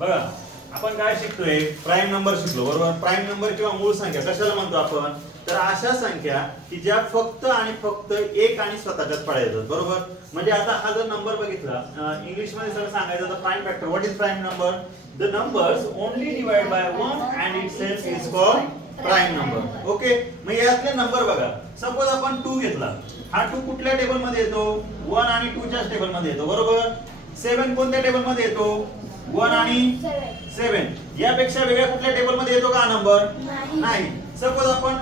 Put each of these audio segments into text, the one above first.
बघा आपण काय शिकतोय? प्राईम नंबर शिकलो बरोबर? प्राईम नंबर किंवा मूळ संख्या कशाला म्हणतो आपण? तर अशा संख्या की ज्या फक्त आणि फक्त एक आणि स्वतःच्याच पाळ्या येतात बरोबर? म्हणजे आता हा जर नंबर बघितला इंग्लिशमध्ये सगळं सांगायचं तर prime factor what is prime number the numbers only divide by one and itself is called prime number okay मग यातले नंबर बघा. सपोज आपण टू घेतला. हा टू कुठल्या टेबलमध्ये येतो? वन आणि टू च्याच टेबलमध्ये येतो बरोबर? सेवन कोणत्या टेबलमध्ये येतो? वन आणि सेवन यापेक्षा वेगळ्या कुठल्या टेबलमध्ये येतो का नंबर नाही. सपोज आपण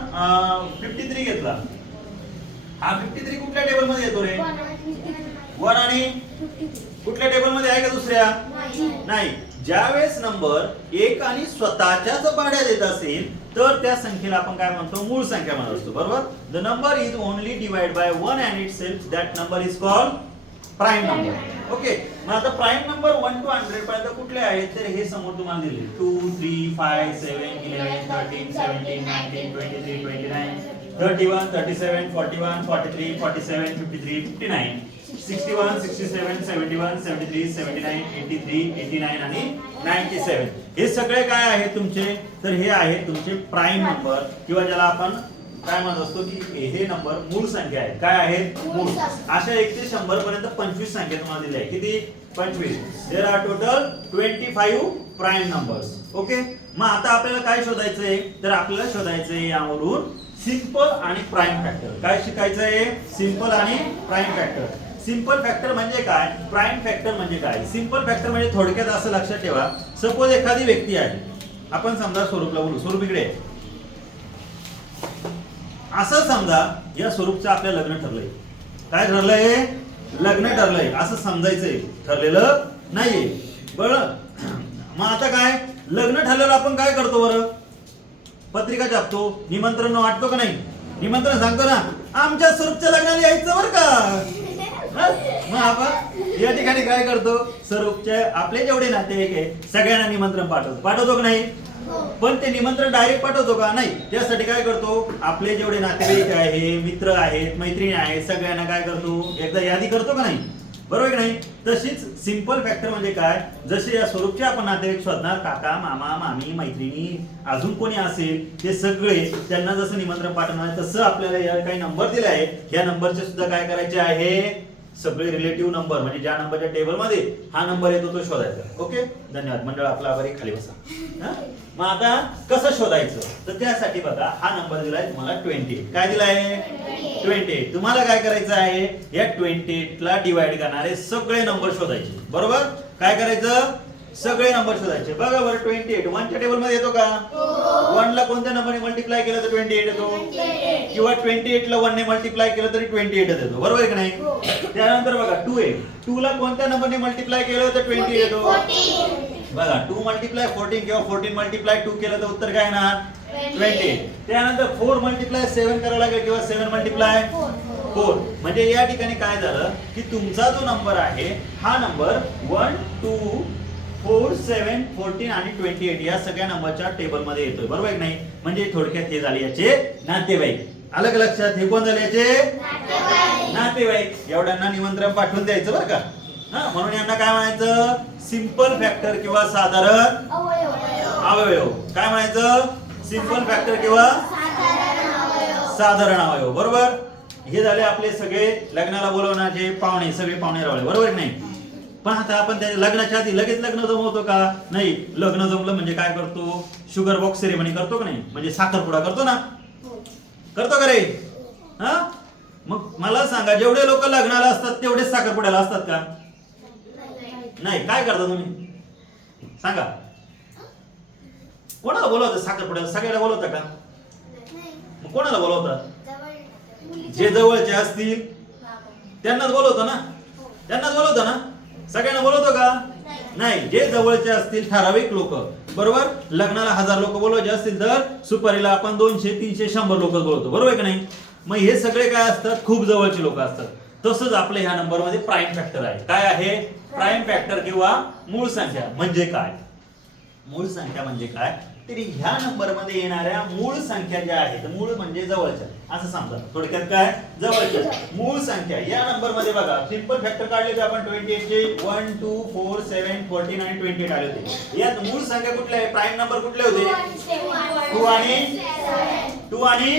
फिफ्टी थ्री घेतला. हा फिफ्टी थ्री कुठल्या टेबलमध्ये येतो रे? वन आणि कुठल्या टेबलमध्ये आहे का दुसऱ्या? नाही. ज्यावेळेस नंबर एक आणि स्वतःच्याच पाड्यात येत असेल तर त्या संख्येला आपण काय म्हणतो? मूळ संख्या म्हणत असतो. बरोबर? The number is only divide by one and itself that number is called prime number okay मग आता prime number one two hundred पर्यंत कुठले आहेत? तर हे समोर तुम्हाला दिले two three five seven eleven thirteen seventeen nineteen twenty three twenty nine thirty one thirty seven forty one forty three forty seven fifty three fifty nine sixty one sixty seven seventy one seventy three seventy nine eighty three eighty nine आणि ninety seven हे सगळे काय आहेत तुमचे? तर हे आहेत तुमचे प्राईम नंबर किंवा ज्याला आपण काय म्हणत असतो की हे नंबर मूळ संख्या आहेत काय आहेत मूळ. अशा एक ते शंभर पर्यंत पंचवीस संख्या तुम्हाला दिल्या आहे. किती? पंचवीस. There are total twenty five prime numbers okay मग आता आपल्याला काय शोधायचंय? तर आपल्याला शोधायचंय यावरून सिंपल आणि प्राईम फॅक्टर काय शिकायचंय? सिंपल आणि प्राईम फॅक्टर सिंपल फॅक्टर म्हणजे काय? प्राईम फॅक्टर म्हणजे काय? सिंपल फॅक्टर म्हणजे थोडक्यात असं लक्षात ठेवा. सपोज एखादी व्यक्ती आहे. आपण समजा स्वरूपला बोलू. स्वरूप इकडे. आहे. असं समजा या स्वरूपचं आपलं लग्न ठरलंय. काय ठरलंय? लग्न ठरलंय. असं समजायचंय. ठरलेलं नाहीये. बर. मग आता काय? लग्न ठरलेलं आपण काय करतो बरं? पत्रिका छापतो. निमंत्रण वाटतो का नाही? निमंत्रण सांगतो ना. आमच्या स्वरूपच्या लग्नाला यायचं बरं का? मग आपण या ठिकाणी काय करतो? स्वरूपचे आपले जेवढे नातेवाईक आहे सगळ्यांना निमंत्रण पाठवतो. पाठवतो का नाही? पण ते निमंत्रण डायरेक्ट पाठवतो का? नाही. त्यासाठी काय करतो? आपले जेवढे नातेवाईक आहे मित्र आहेत मैत्रिणी आहेत सगळ्यांना काय करतो? एकदा यादी करतो का नाही? बरोबर की नाही? तशीच सिंपल फॅक्टर म्हणजे काय? जसे या स्वरूपचे आपण नातेवाईक शोधणार काका मामा मामी मैत्रिणी अजून कोणी असेल ते सगळे त्यांना जसं निमंत्रण पाठवणार तसं आपल्याला या काही नंबर दिले आहे या नंबरचे सुद्धा काय करायचे आहे? सगळे रिलेटिव्ह नंबर म्हणजे ज्या नंबरच्या टेबलमध्ये हा नंबर येतो तो शोधायचा. ओके धन्यवाद. मंडळ आपला आभारी खाली बसा. हा? मग आता कसं शोधायचं? तर त्यासाठी बघा हा नंबर दिलाय तुम्हाला ट्वेंटी काय दिलाय? ट्वेंटी तुम्हाला काय करायचं आहे? या ट्वेंटी ला डिवाइड करणारे सगळे नंबर शोधायचे. बरोबर? काय करायचं? सगळे नंबर शोधायचे. बघा बरं ट्वेंटी एट वनच्या टेबलमध्ये येतो का? वन ला कोणत्या नंबरने मल्टिप्लाय केलं तर ट्वेंटी एट येतो किंवा ट्वेंटी एट ला वन ने मल्टिप्लाय केलं तरी ट्वेंटी एट येतो. बरोबर आहे की नाही? त्यानंतर बघा टू ए. टू ला कोणत्या नंबरने मल्टिप्लाय केलं तर ट्वेंटी येतो? बघा टू मल्टिप्लाय फोर्टीन किंवा फोर्टीन मल्टिप्लाय टू केलं तर उत्तर काय येणार ट्वेंटी त्यानंतर फोर मल्टिप्लाय सेव्हन करावं लागेल किंवा सेव्हन मल्टिप्लाय फोर म्हणजे या ठिकाणी काय झालं? की तुमचा जो नंबर आहे हा number one two four seven fourteen आणि ट्वेंटी एट या सगळ्या नंबरच्या टेबलमध्ये येतोय. बरोबर आहे की नाही? म्हणजे थोडक्यात हे झाले याचे नातेवाईक. अलग लक्षात? हे कोण झाले याचे? नातेवाईक. एवढ्यांना निमंत्रण पाठवून द्यायचं बरं का? हा म्हणून यांना काय म्हणायचं? सिंपल फॅक्टर किंवा साधारण अवयव. काय म्हणायचं? सिंपल फॅक्टर किंवा साधारण अवयव. बरोबर? हे झाले आपले सगळे लग्नाला बोलवण्याचे पाहुणे सगळे पाहुणे रावले बरोबर की नाही? पण आता आपण त्या लग्नाच्या आधी लगेच लग्न जमवतो का? नाही. लग्न जमलं म्हणजे काय करतो? शुगर बॉक्स सेरेमनी करतो का नाही? म्हणजे साखरपुडा करतो ना? करतो का रे? हा? मग मला सांगा जेवढे लोक लग्नाला असतात तेवढेच साखरपुड्याला असतात का? नाही. काय करता तुम्ही? सांगा. कोणाला बोलवतात साखरपुड्याला? सगळ्याला बोलवता का? मग कोणाला बोलवतात जे जवळचे असतील त्यांनाच बोलवतो ना? त्यांनाच बोलवतो ना? सगळ्यांना बोलवतो का? नाही. जे जवळचे असतील ठराविक लोक बरोबर? लग्नाला हजार लोक बोलवायचे असतील तर सुपारीला आपण दोनशे तीनशे शंभर लोक बोलवतो. बरोबर आहे का नाही? मग हे सगळे काय असतात? खूप जवळचे लोक असतात. तसंच आपल्या ह्या नंबरमध्ये प्राईम फॅक्टर आहे. काय आहे? प्राईम फॅक्टर किंवा मूळ संख्या. म्हणजे काय? मूळ संख्या म्हणजे काय? तर ह्या नंबरमध्ये येणाऱ्या मूळ संख्या ज्या आहेत मूळ म्हणजे जवळच्या. असं समजा थोडक्यात काय? जवळच्या. मूळ संख्या. या नंबरमध्ये बघा सिंपल फॅक्टर काढले होते आपण ट्वेंटी एट चे one two four seven forty nine twenty eight आले होते. यात मूळ संख्या कुठल्या आहे? प्राईम नंबर कुठले होते? टू आणि टू आणि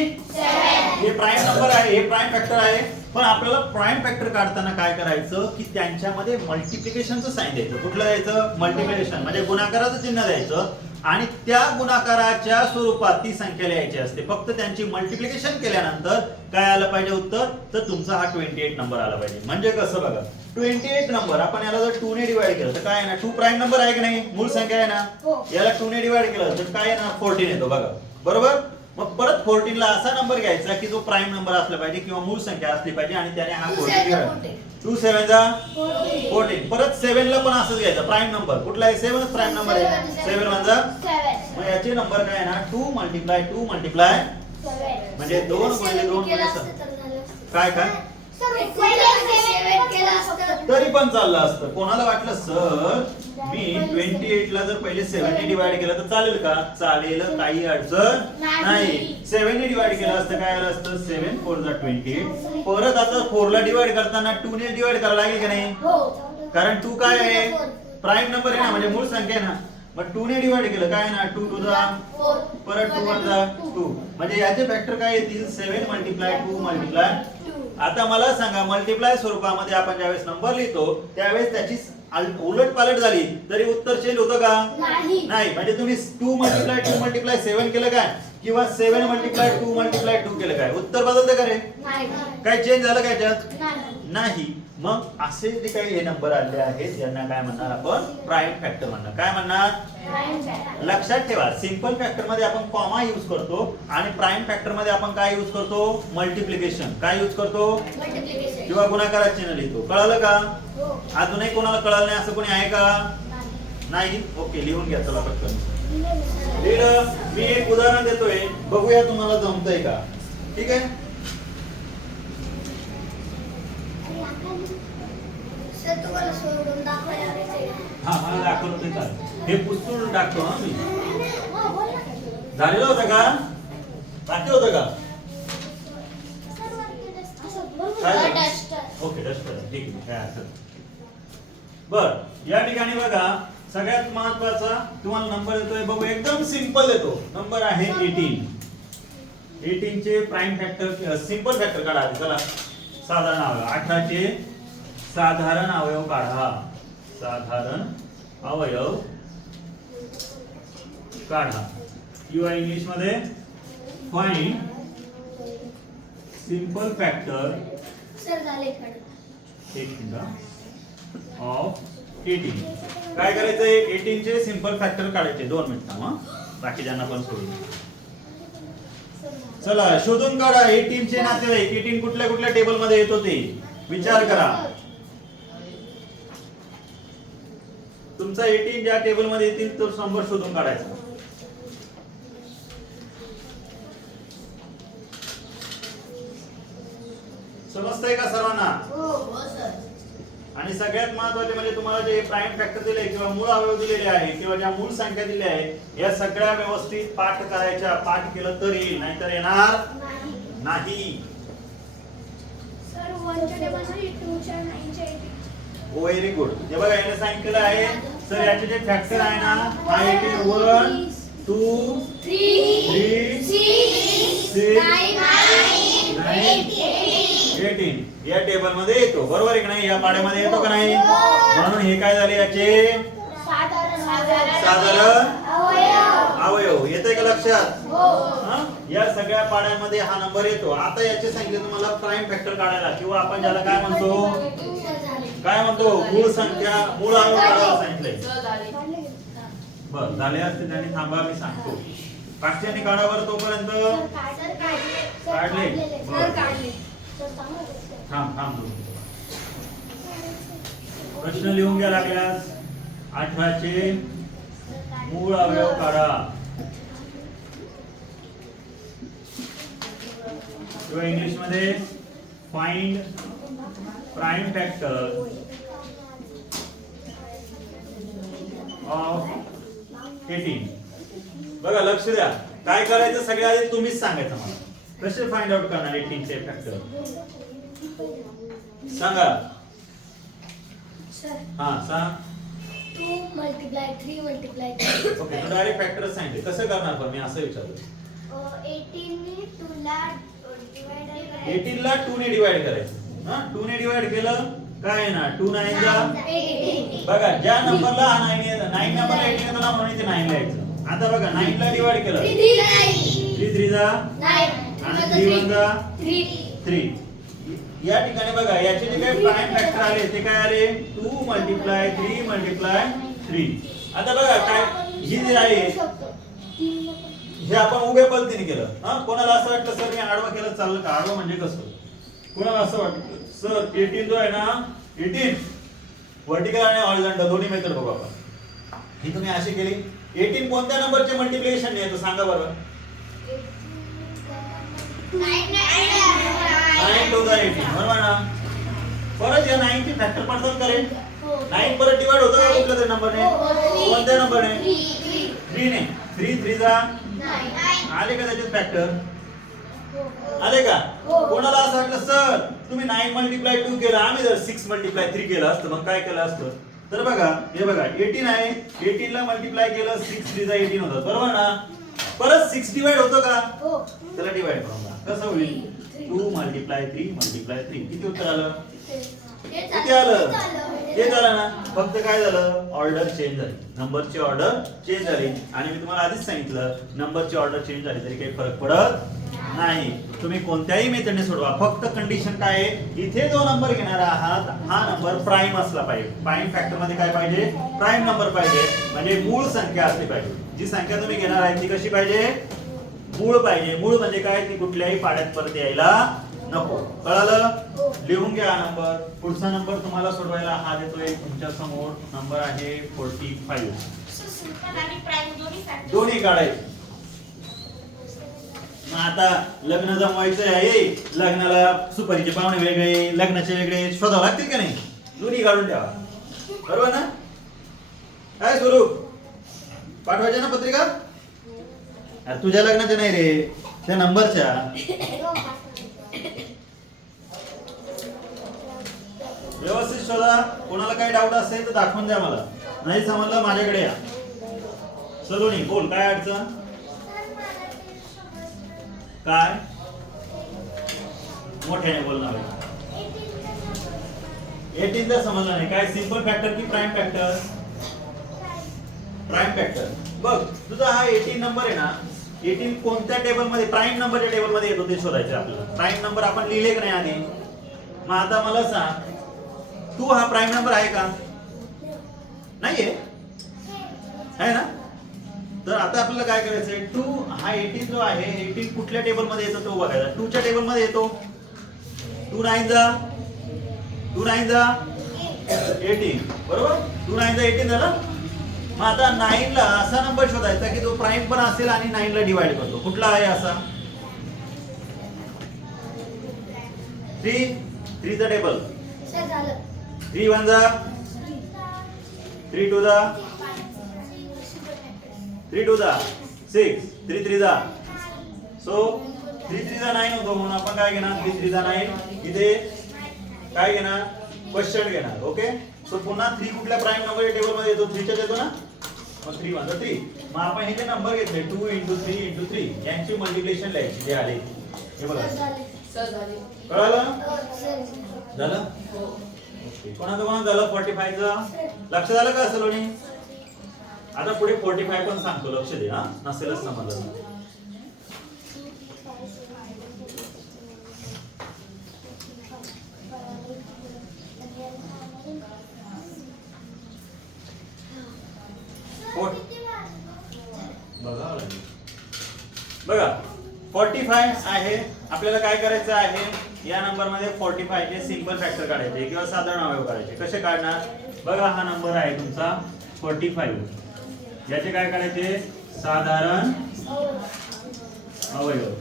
हे प्राईम नंबर आहे हे प्राईम फॅक्टर आहे. पण आपल्याला प्राईम फॅक्टर काढताना काय करायचं? की त्यांच्यामध्ये मल्टिप्लिकेशनचं साईन द्यायचं. कुठलं द्यायचं? मल्टिप्लिकेशन म्हणजे गुणाकाराचं चिन्ह द्यायचं. आणि त्या गुणाकाराच्या स्वरूपात ती संख्या लिहायची असते. फक्त त्यांची मल्टिप्लिकेशन केल्यानंतर काय आलं पाहिजे उत्तर? तर तुमचा हा ट्वेंटी एट नंबर आला पाहिजे. म्हणजे कसं बघा? ट्वेंटी एट नंबर आपण याला जर टू ने डिवाइड केलं तर काय आहे ना? टू प्राईम नंबर आहे की नाही? मूळ संख्या आहे ना? हो. याला टू ने डिवाइड केलं तर काय ना? फोर्टीन येतो. बघा. बरोबर? मग परत 14 ला असा नंबर घ्यायचा की जो प्राईम नंबर असला पाहिजे किंवा मूळ संख्या असली पाहिजे आणि त्याने हा फोर्टीन टू सेवन जा फोर्टीन परत सेव्हन ला पण असंच घ्यायचं. प्राईम नंबर कुठला आहे? सेव्हन प्राईम नंबर आहे. सेव्हन वन जा मग याचे नंबर काय आहे ना टू मल्टिप्लाय टू मल्टिप्लाय म्हणजे दोन गुणिले दोन. काय काय? तरी पण चाललं असतं. कोणाला वाटलं सर मी ट्वेंटी एट ला जर पहिले सेव्हन ने डिवाइड केलं तर चालेल का? चालेल काही अडचण नाही. नाही सेव्हन ने डिवाइड केलं असतं काय आलं असतं? सेव्हन फोर जा ट्वेंटी एट परत आता फोर ला डिवाइड करताना टू ने डिवाइड करावं लागेल का नाही? कारण टू काय आहे? प्राईम नंबर आहे ना म्हणजे मूळ संख्या आहे ना. मग टू ने डिवाइड केलं काय ना? टू टू जा. परत टू वन जा. टू म्हणजे याचे फॅक्टर काय येतील? सेव्हन मल्टिप्लाय टू मल्टिप्लाय आता मला सांगा मल्टिप्लाय स्वरूपामध्ये आपण ज्यावेळेस नंबर लिहितो त्यावेळेस त्याची उलट पालट झाली तरी उत्तर चेंज होतं का? नाही. नाही. म्हणजे तुम्ही two multiply two multiply seven केलं काय? किंवा seven multiply two multiply two केलं काय? उत्तर बदलतं का रे? काय चेंज झालं काय त्यात? नाही. मग असे जे काही हे नंबर आले आहेत यांना काय म्हणणार आपण? प्राईम फॅक्टर म्हणणार. काय म्हणणार? लक्षात ठेवा. सिंपल फॅक्टरमध्ये आपण कॉमा युज करतो आणि प्राईम फॅक्टरमध्ये आपण काय युज करतो? मल्टिप्लिकेशन काय युज करतो? किंवा गुणाकारात चिन्ह लिहितो. कळालं का? अजूनही कोणाला कळालं नाही? असं कोणी आहे का? नाही. ओके लिहून घ्या चला पटकन. मी एक उदाहरण देतोय. बघूया तुम्हाला जमतंय का? ठीक आहे? हा हे पुस्तक टाकतो हा मी. हो, ना. झालेलं होतं का? बाकी होतं का? काय झालं? Okay duster. ठीक आहे काय हरकत नाही. बर या ठिकाणी बघा. सगळ्यात महत्त्वाचा तुम्हाला नंबर येतोय. बघू एकदम सिंपल येतो. नंबर आहे एटीन एटीन चे प्राईम फॅक्टर सिंपल फॅक्टर काढा चला. साधारण अवयव. अठराचे साधारण अवयव काढा. साधारण अवयव काढा. किंवा इंग्लिशमध्ये find simple factor of eighteen काय करायचं? एटीन चे सिंपल फॅक्टर काढायचे दोन मिनिट थांब बाकी बाकीच्यांना पण सोडून चला शोधून काढा एटीनचे नातेवाईक एटीन कुठल्या कुठल्या टेबलमध्ये येतो ते विचार करा. तुमचा एटीन ज्या टेबलमध्ये येतील तो शंभर शोधून काढायचा. समजतंय का सर्वांना? हो, हो. आणि सगळ्यात महत्त्वाचे म्हणजे तुम्हाला जे प्राईम फॅक्टर दिले किंवा मूळ अवयव दिलेले आहे किंवा ज्या मूळ संख्या दिल्या आहे या सगळ्या व्यवस्थित पाठ करायच्या पाठ केलं तर येईल नाहीतर येणार नाही व्हेरी गुड हे बघा याने सांगितलेलं आहे सर याचे जे फॅक्टर आहे ना हा येते one two three six. Nine. Eighteen या टेबलमध्ये येतो. बरोबर आहे की नाही? या पाड्यामध्ये येतो का नाही? म्हणून हे काय झाले याचे? साधारण अवयव. येतंय का लक्षात? हो. हा? या सगळ्या पाड्यामध्ये हा नंबर येतो. आता याचे सांगितले तुम्हाला प्राईम फॅक्टर काढायला. किंवा आपण ज्याला काय म्हणतो? काय म्हणतो? मूळ संख्या मूळ अवयव काढायला सांगितलंय. काढले. बर झाले असते त्यांनी थांबा मी सांगतो. पाचशेने काढा बरं तोपर्यंत. काढले. काढले. बरं. थांब थांब दोन प्रश्न लिहून घ्या लागल्यास. अठराचे मूळ अवयव काढा. किंवा इंग्लिशमध्ये find prime factor of eighteen बघा लक्ष द्या. काय करायचं सगळ्या आधी तुम्हीच सांगायचं मला. कसे फाइंड आउट करणार एटीनचे फॅक्टर सांगा. सर हा सांग. Two multiply three multiply okay तू डायरेक्ट फॅक्टर सांगितले. कसं करणार पण मी असं विचारलं एटीननी टूला डिवाइड एटीन ला टू ने डिवाइड करायचं. हा टू ने डिवाइड केलं काय आहे ना टू नाईन जा बघा ज्या नंबरला हा नाईन नाईन नंबरला एटीन येतो ना म्हणून इथे नाईन लिहायचं आता बघा नाईन ला डिवाइड केलं. थ्री थ्री जा. आणि थ्री वन जा थ्री या ठिकाणी बघा याचे जे काही प्राईम फॅक्टर आले ते काय आले? Two multiply three multiply three आता बघा काय ही जे आहे हे आपण उभ्या पद्धतीने केलं. हा कोणाला असं वाटलं सर मी आडवा केलं चाललं का? आडवा म्हणजे कसं? कोणाला असं वाटलं सर एटीन जो आहे ना एटीन व्हर्टिकल आणि हॉरिझॉन्टल दोन्ही मेथड बघू आपण. ही तुम्ही अशी केली. एटीन कोणत्या नंबरचे मल्टिप्लिकेशन येतं सांगा बरं. नाईन टू द एटीन बरोबर ना? परत या नाईन ची फॅक्टर पडतात करेल नाईन परत डिवाइड होतो का कुठल्या तरी नंबरने कोणत्या नंबरने थ्री ने. थ्री थ्री जा. आले का त्याच्यात फॅक्टर आले का? कोणाला असं वाटलं सर तुम्ही नाईन मल्टिप्लाय टू केलं आम्ही जर सिक्स मल्टिप्लाय थ्री केलं असतं मग काय केलं असतं? तर बघा हे बघा एटीन आहे. एटीन ला मल्टिप्लाय केलं सिक्स थ्री जा एटीन होतं बरोबर ना? परत सिक्स डिवाइड होतो का? त्याला डिवाइड करून कसं होईल? Two multiply three multiply three किती उत्तर आलं? किती आलं? ते झालं ना? फक्त काय झालं? ऑर्डर चेंज झाली. नंबरची ऑर्डर चेंज झाली. आणि मी तुम्हाला आधीच सांगितलं नंबरची ऑर्डर चेंज झाली तरी काही फरक पडत नाही. तुम्ही कोणत्याही मेथडने सोडवा. फक्त कंडिशन काय आहे? इथे जो नंबर घेणार आहात हा नंबर प्राईम असला पाहिजे. प्राईम फॅक्टरमध्ये काय पाहिजे? प्राईम नंबर पाहिजे. म्हणजे मूळ संख्या असली पाहिजे. जी संख्या तुम्ही घेणार आहे ती कशी पाहिजे? मूळ पाहिजे. मूळ म्हणजे काय? ती कुठल्याही पाड्यात परत यायला नको. कळालं? लिहून घ्या नंबर. पुढचा नंबर तुम्हाला सोडवायला हा देतोय. तुमच्यासमोर नंबर आहे फोर्टी फाईव्ह दोन्ही काढायचे. मग आता लग्न जमवायचं आहे. लग्नाला सुपारीचे पाहुणे वेगळे लग्नाचे वेगळे शोधावं लागतील का नाही? दोन्ही काढून ठेवा. बरोबर ना? काय स्वरूप पाठवायचे ना पत्रिका? अरे तुझ्या लग्नाच्या नाही रे त्या नंबरच्या. व्यवस्थित शोधा कोणाला काही डाऊट असेल तर दाखवून द्या मला. नाही समजलं माझ्याकडे या. सलोनी बोल काय अडचण? काय? मोठ्याने बोलणार एटीन तर समजलं नाही. काय सिंपल फॅक्टर की प्राईम फॅक्टर प्राईम फॅक्टर बघ तुझा हा एटीन नंबर आहे ना एटीन कोणत्या टेबलमध्ये प्राईम नंबरच्या टेबलमध्ये येतो ते शोधायचे आपल्याला. प्राईम नंबर आपण लिहिले का नाही आधी? मग आता मला सांग तू हा प्राईम नंबर आहे का? नाहीये? आहे ना? तर आता आपल्याला काय करायचं आहे टू हा एटीन जो आहे एटीन कुठल्या टेबलमध्ये येतो तो बघायचा. टूच्या टेबलमध्ये येतो. टू नाईन जा. टू नाईन जा. एटीन बरोबर? टू नाईन जा एटीन झालं? मग आता नाईन ला असा नंबर शोधायचा की जो प्राईम पण असेल आणि नाईन ला डिवाइड करतो. कुठला आहे असा? थ्री थ्रीचा टेबल थ्री वन जा थ्री टू जा थ्री टू जा सिक्स थ्री थ्री जा सो थ्री थ्री जा नाईन होतो म्हणून आपण काय घेणार? थ्री थ्री जा नाईन इथे काय घेणार? क्वेश्चन घेणार. ओके सो पुन्हा थ्री कुठल्या प्राईम नंबरच्या टेबलमध्ये येतो? थ्रीच्याच येतो ना? मग थ्री वन थ्री मग आपण हे जे नंबर घेतले. Two into three into three यांची मल्टिप्लिकेशन लिहायची. जे आले. हे बघा. कळालं? झालं? ओके. कोणाचं कोणाचं झालं? फोर्टी फायचं लक्ष झालं का सलोनी आता पुढे फोर्टी फाय पण सांगतो. लक्ष दे हा. नसेलच समजलं बघा बघा फोर्टी फाय आहे. आपल्याला काय करायचं आहे? या नंबरमध्ये फोर्टी फाय चे सिंपल फॅक्टर काढायचे. किंवा साधारण अवयव काढायचे. कसे काढणार? बघा हा नंबर आहे तुमचा फोर्टी फाईव्ह याचे काय काढायचे? साधारण अवयव.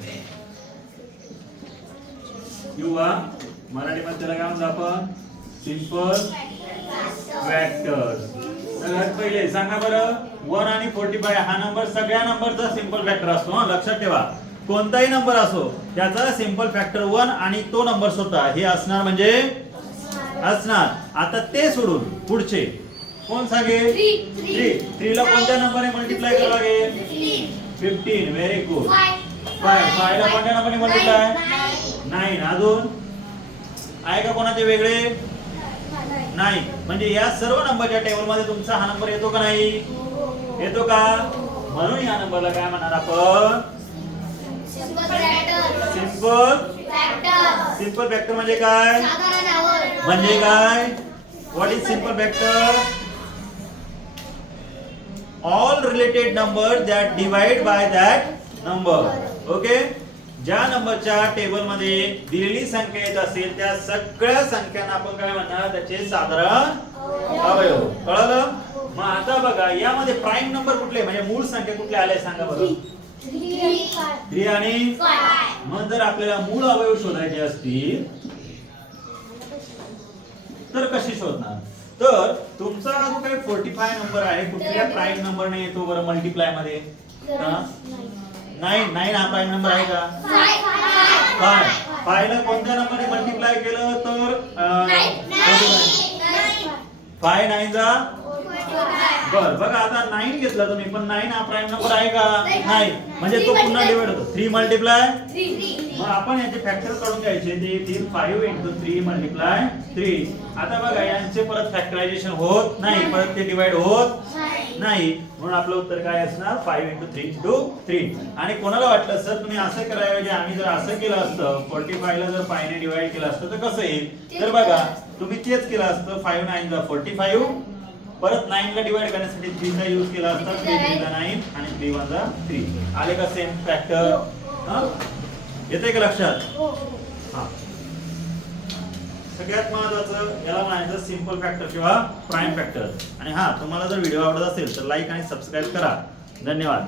किंवा मराठीमध्ये त्याला काय म्हणतो आपण? सिंपल फॅक्टर सगळ्यात पहिले सांगा बरं. वन आणि फोर्टी फाय हा नंबर सगळ्या नंबरचा सिंपल फॅक्टर असतो हा? लक्षात ठेवा. कोणताही नंबर असो त्याचा सिंपल फॅक्टर वन आणि तो नंबर स्वतः हे असणार म्हणजे असणार. आता ते सोडून पुढचे. कोण सांगेल. थ्री थ्रीला कोणत्या नंबरने मल्टिप्लाय करावं लागेल. Fifteen very good. फाय फायला कोणत्या नंबरने मल्टिप्लाय. नाईन अजून? आहे का कोणाचे वेगळे. नाही म्हणजे या सर्व नंबरच्या टेबलमध्ये तुमचा हा नंबर येतो का नाही? येतो का? म्हणून या नंबरला काय म्हणणार आपण? सिंपल. सिंपल फॅक्टर म्हणजे काय. म्हणजे काय? What is simple factor all related number that divide by that number okay ज्या नंबरच्या टेबलमध्ये दिलेली संख्या येत असेल त्या सगळ्या संख्यांना आपण काय म्हणणार? त्याचे साधारण अवयव. कळलं? मग आता बघा यामध्ये प्राईम नंबर कुठले? म्हणजे मूळ संख्या कुठले आले सांगा. Five. थ्री आणि. मग जर आपल्याला मूळ अवयव शोधायचे असतील तर कशी शोधणार तर तुमचा हा जो काही फोर्टी फाय नंबर आहे कुठल्या प्राईम नंबरने येतो बरं मल्टिप्लायमध्ये हा? नाईन नाईन हा प्राईम नंबर आहे का. फाय फायला कोणत्या नंबरने मल्टिप्लाय केलं तर फाय नाईन जा. बर बघा आता नाईन घेतला तुम्ही पण नाईन हा प्राईम नंबर आहे का? नाही. म्हणजे तो पुन्हा डिवाइड होतो थ्री मल्टिप्लाय मग आपण याचे फॅक्टर काढून घ्यायचे. ते येतील five into three multiply three आता बघा यांचे परत फॅक्टरायझेशन होत नाही. परत ते डिवाइड होत नाही. म्हणून आपलं उत्तर काय असणार? Five into three into three आणि कोणाला वाटलं सर तुम्ही असं करायऐवजी आम्ही जर असं केलं असतं फोर्टी फाईव्ह ला जर फायने डिवाइड केलं असतं तर कसं येईल? तर बघा तुम्ही तेच केलं असतं फाईव्ह नाईन ला फोर्टी फाईव्ह परत नाईन ला डिवाइड करण्यासाठी थ्री चा यूज केला असता थ्री थ्री ला नाईन आणि थ्री वन ला थ्री आले का सेम फॅक्टर येते का लक्षात? हा सगळ्यात महत्वाचं याला म्हणायचं सिंपल फॅक्टर किंवा प्राईम फॅक्टर आणि हा तुम्हाला जर व्हिडिओ आवडत असेल तर लाईक आणि सबस्क्राईब करा. धन्यवाद.